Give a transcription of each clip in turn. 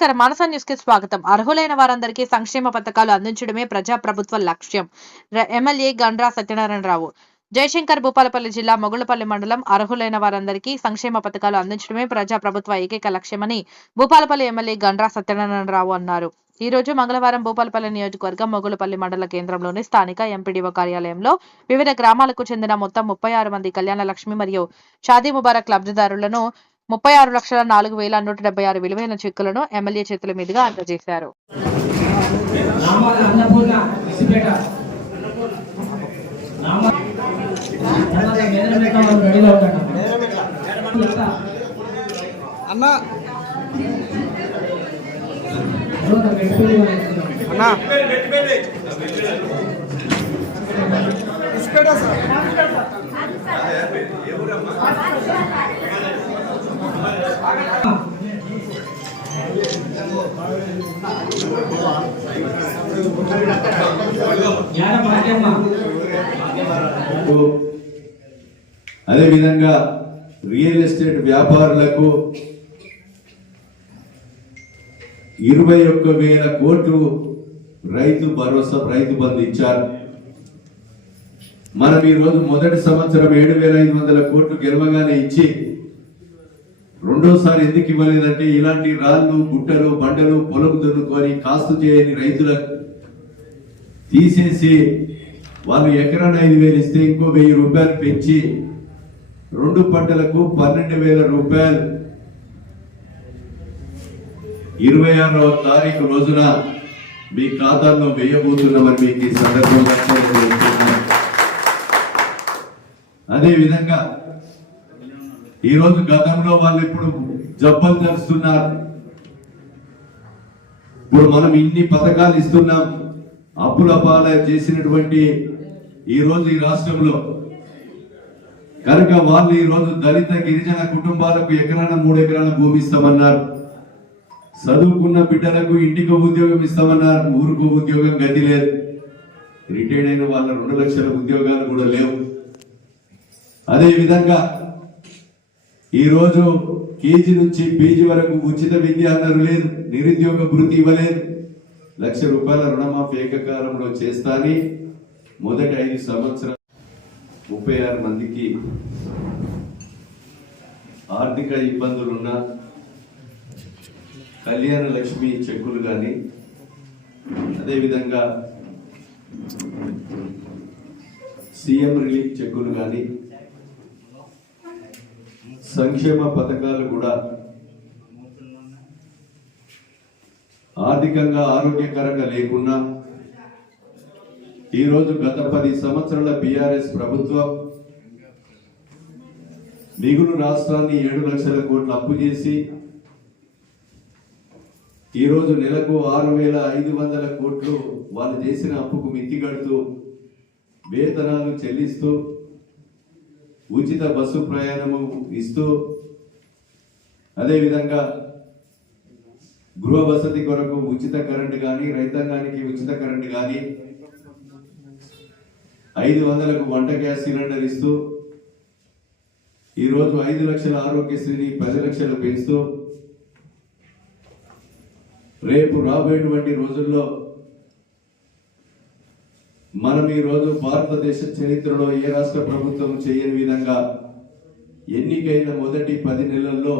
నమస్కారం. మానస న్యూస్కి స్వాగతం. అర్హులైన వారందరికీ సంక్షేమ పథకాలు అందించడమే ప్రజాప్రభుత్వ లక్ష్యం. ఎమ్మెల్యే గండ్రా సత్యనారాయణరావు. జయశంకర్ భూపాలపల్లి జిల్లా మొగుళ్ళపల్లి మండలం అర్హులైన వారందరికీ సంక్షేమ పథకాలు అందించడమే ప్రజాప్రభుత్వ ఏకైక లక్ష్యమని భూపాలపల్లి ఎమ్మెల్యే గండ్రా సత్యనారాయణరావు అన్నారు. ఈ రోజు మంగళవారం భూపాలపల్లి నియోజకవర్గం మొగులపల్లి మండల కేంద్రంలోని స్థానిక ఎంపీడీఓ కార్యాలయంలో వివిధ గ్రామాలకు చెందిన మొత్తం ముప్పై ఆరు మంది కళ్యాణ లక్ష్మి మరియు షాదీ ముబారక్ లబ్ధిదారులను ముప్పై ఆరు లక్షల నాలుగు వేల నూట డెబ్బై ఆరు విలువైన చెక్కులను ఎమ్మెల్యే చేతుల మీదుగా అందజేశారు. నామ అదేవిధంగా రియల్ ఎస్టేట్ వ్యాపారులకు ఇరవై ఒక్క వేల కోట్లు రైతు భరోసా రైతు బంధు ఇచ్చారు. మనం ఈ రోజు మొదటి సంవత్సరం ఏడు వేల ఐదు వందల కోట్లు గెలవగానే ఇచ్చి రెండోసారి ఎందుకు ఇవ్వలేదంటే ఇలాంటి రాళ్ళు గుట్టలు బండలు పొలం దున్నుకొని కాస్తు చేయని రైతులకు తీసేసి వాళ్ళు ఎకరాన ఐదు వేలు ఇస్తే ఇంకో వెయ్యి రూపాయలు పెంచి రెండు పంటలకు పన్నెండు వేల రూపాయలు. ఇరవై ఆరవ తారీఖు రోజున మీ ఖాతాల్లో వేయబోతున్నామని మీకు ఈ సందర్భంగా అదేవిధంగా ఈరోజు ఈ రోజు గతంలో వాళ్ళు ఇప్పుడు జబ్బలు తెరుస్తున్నారు. ఇప్పుడు మనం ఇన్ని పథకాలు ఇస్తున్నాం. అప్పుల పాల చేసినటువంటి ఈ రోజు ఈ రాష్ట్రంలో. కనుక వాళ్ళు ఈ రోజు దళిత గిరిజన కుటుంబాలకు ఎకరాన మూడు ఎకరాల భూమి ఇస్తామన్నారు. చదువుకున్న బిడ్డలకు ఇంటికి ఉద్యోగం ఇస్తామన్నారు. ఊరుకు ఉద్యోగం గతి లేదు. రిటైర్డ్ అయిన వాళ్ళ రెండు లక్షల ఉద్యోగాలు కూడా లేవు. అదే విధంగా ఈరోజు కేజీ నుంచి పీజీ వరకు ఉచిత విద్య అన్నారు లేదు నిరుద్యోగ భృతి ఇవ్వలేదు లక్ష రూపాయల రుణమాఫీ ఏకకాలంలో చేస్తాని మొదటి ఐదు సంవత్సరాలు ముప్పై ఆరు మందికి ఆర్థిక ఇబ్బందులున్న కళ్యాణ లక్ష్మి చెక్కులు కానీ అదేవిధంగా సీఎం రిలీఫ్ చెక్కులు కానీ సంక్షేమ పథకాలు కూడా ఆర్థికంగా ఆరోగ్యకరంగా లేకున్నా ఈరోజు గత పది సంవత్సరాల బీఆర్ఎస్ ప్రభుత్వం మిగులు రాష్ట్రాన్ని ఏడు లక్షల కోట్లు అప్పు చేసి ఈరోజు నెలకు ఆరు వేల ఐదు వందల కోట్లు వాళ్ళు చేసిన అప్పుకు మిత్తి కడుతూ వేతనాలు చెల్లిస్తూ ఉచిత బస్సు ప్రయాణము ఇస్తూ అదేవిధంగా గృహ వసతి కొరకు ఉచిత కరెంటు కానీ రైతాంగానికి ఉచిత కరెంటు కానీ ఐదు వందలకు వంట గ్యాస్ సిలిండర్ ఇస్తూ ఈరోజు ఐదు లక్షల ఆరోగ్యశ్రీని పది లక్షలు పెంచుతూ రేపు రాబోయేటువంటి రోజుల్లో మనం ఈరోజు భారతదేశ చరిత్రలో ఏ రాష్ట్ర ప్రభుత్వం చేయని విధంగా ఎన్నికైన మొదటి పది నెలల్లో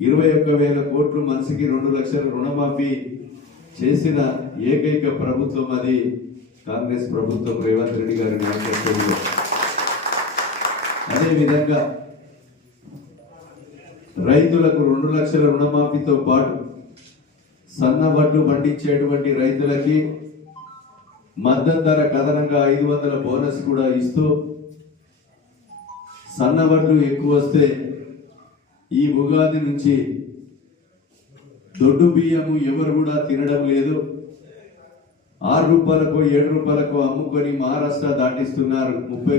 ఇరవై ఒక్క వేల కోట్లు మనిషికి రెండు లక్షల రుణమాఫీ చేసిన ఏకైక ప్రభుత్వం అది కాంగ్రెస్ ప్రభుత్వం రేవంత్ రెడ్డి గారి నాయకత్వంలో అదే విధంగా రైతులకు రెండు లక్షల రుణమాఫీతో పాటు సన్న వడ్లు పండించేటువంటి రైతులకి మద్దతు ధర కథనంగా ఐదు వందల బోనస్ కూడా ఇస్తూ సన్నవడ్లు ఎక్కువ వస్తే ఈ ఉగాది నుంచి దొడ్డు బియ్యము ఎవరు కూడా తినడం లేదు. ఆరు రూపాయలకు ఏడు రూపాయలకు అమ్ముకొని మహారాష్ట్ర దాటిస్తున్నారు ముప్పై